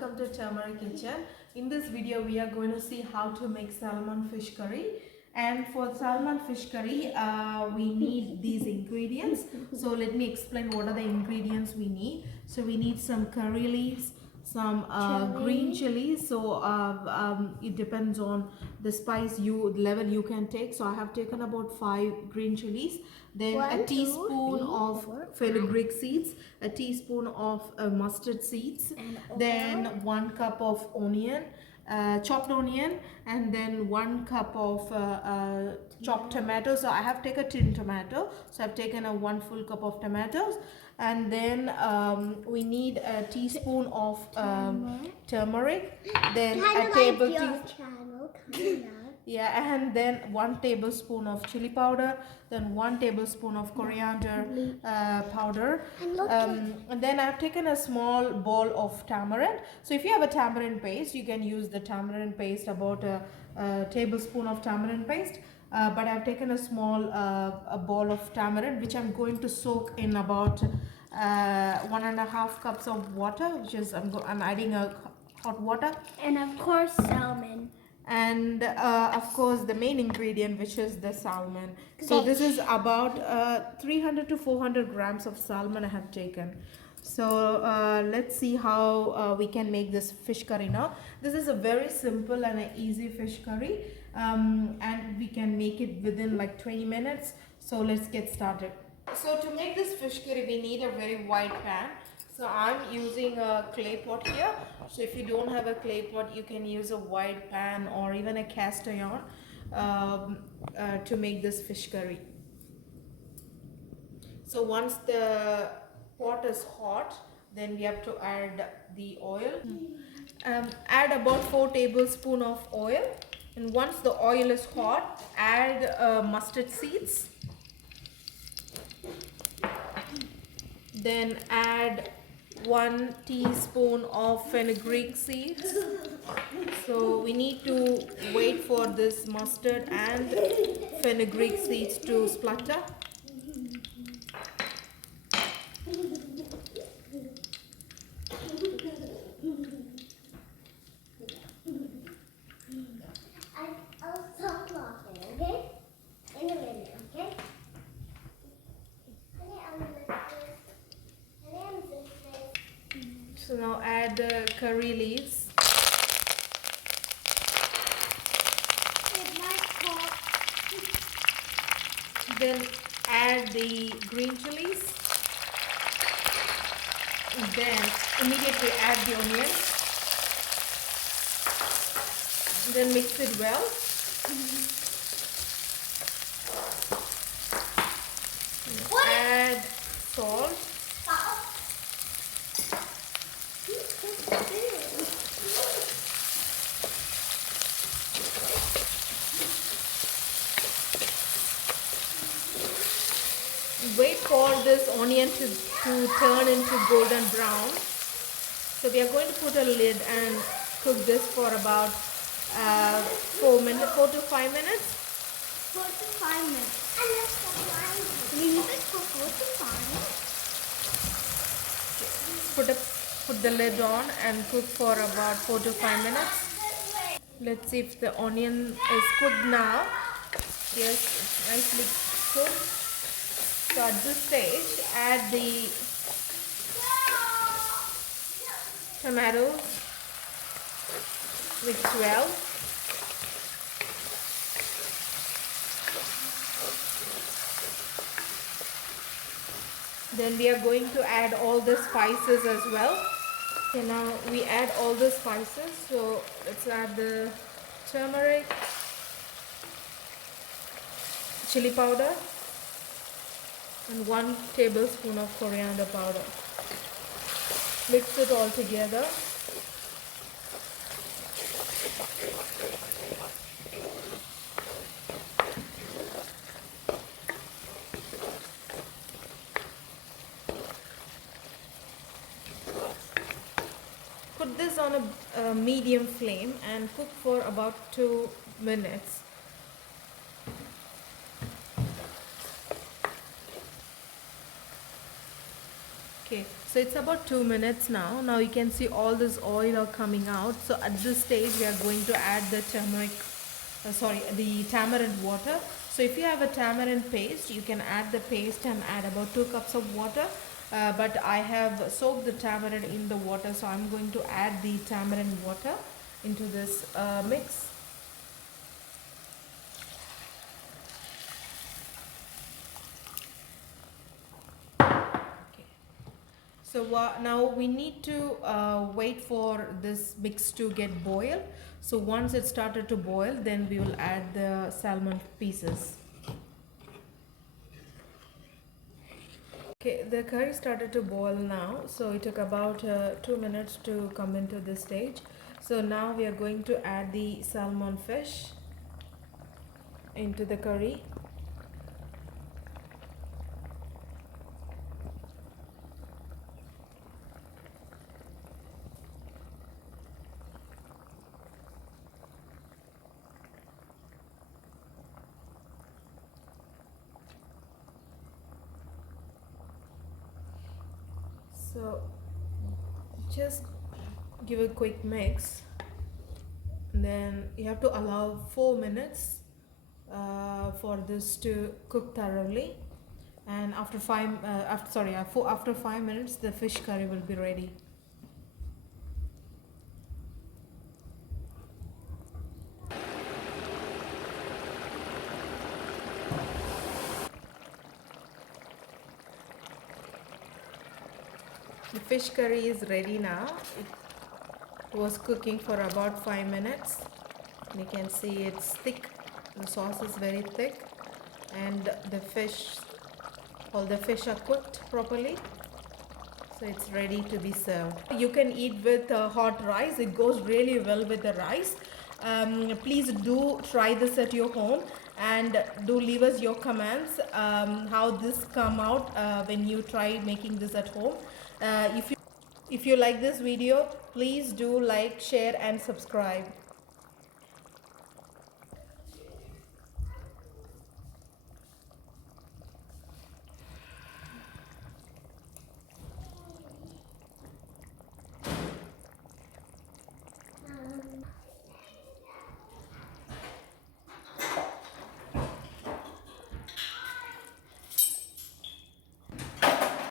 welcome to Turmeric Kitchen. In this video we are going to see how to make salmon fish curry. And for salmon fish curry we need these ingredients. So let me explain what are the ingredients we need. So we need some curry leaves, some green chilies. So it depends on the spice level you can take. So I have taken about 5 green chilies, then a teaspoon of fenugreek seeds, a teaspoon of mustard seeds, then 1 cup of onion, chopped onion, and then 1 cup of chopped tomato. So I have taken a tin tomato, so I've taken a 1 full cup of tomatoes, and then we need a teaspoon of turmeric, then a tablespoon. Yeah, and then 1 tablespoon of chili powder, then 1 tablespoon of coriander powder, and then I've taken a small bowl of tamarind. So if you have a tamarind paste, you can use the tamarind paste, about a tablespoon of tamarind paste. But I've taken a small a bowl of tamarind, which I'm going to soak in about 1.5 cups of water, which is I'm adding a hot water, and of course salmon. And of course the main ingredient, which is the salmon. So this is about 300 to 400 grams of salmon I have taken. So let's see how we can make this fish curry now. This is a very simple and an easy fish curry, and we can make it within like 20 minutes. So let's get started. So to make this fish curry we need a very wide pan. So I'm using a clay pot here. So if you don't have a clay pot, you can use a wide pan or even a cast iron to make this fish curry. So once the pot is hot, then we have to add the oil. Add about 4 tablespoons of oil, and once the oil is hot, add mustard seeds. Then add 1 teaspoon of fenugreek seeds. So we need to wait for this mustard and fenugreek seeds to splutter. I'll stop laughing, okay? In a minute, okay? So now add the curry leaves. Then add the green chilies. Then immediately add the onion. Then mix it well. Add salt. Wait for this onion to turn into golden brown. So we are going to put a lid and cook this for about 4 to 5 minutes. 4 to 5 minutes. Leave it for 4 to 5. Put the lid on and cook for about 4 to 5 minutes. Let's see if the onion is cooked now. Yes, it's nicely cooked. So at this stage, add the tomatoes, mix well. Then we are going to add all the spices as well. Okay, now we add all the spices. So let's add the turmeric, chili powder, and 1 tablespoon of coriander powder. Mix it all together. Put this on a medium flame and cook for about 2 minutes. Okay, so it's about 2 minutes now. Now you can see all this oil are coming out. So at this stage we are going to add the the tamarind water. So if you have a tamarind paste, you can add the paste and add about 2 cups of water. But I have soaked the tamarind in the water, so I'm going to add the tamarind water into this mix. So now we need to wait for this mix to get boiled. So once it started to boil, then we will add the salmon pieces. Okay, the curry started to boil now. So it took about 2 minutes to come into this stage. So now we are going to add the salmon fish into the curry. So just give a quick mix, then you have to allow 4 minutes for this to cook thoroughly, and after 5 minutes the fish curry will be ready. The fish curry is ready now. It was cooking for about 5 minutes. You can see it's thick. The sauce is very thick, and all the fish are cooked properly. So it's ready to be served. You can eat with hot rice. It goes really well with the rice. Please do try this at your home, and do leave us your comments how this come out when you try making this at home. If you like this video, please do like, share and subscribe.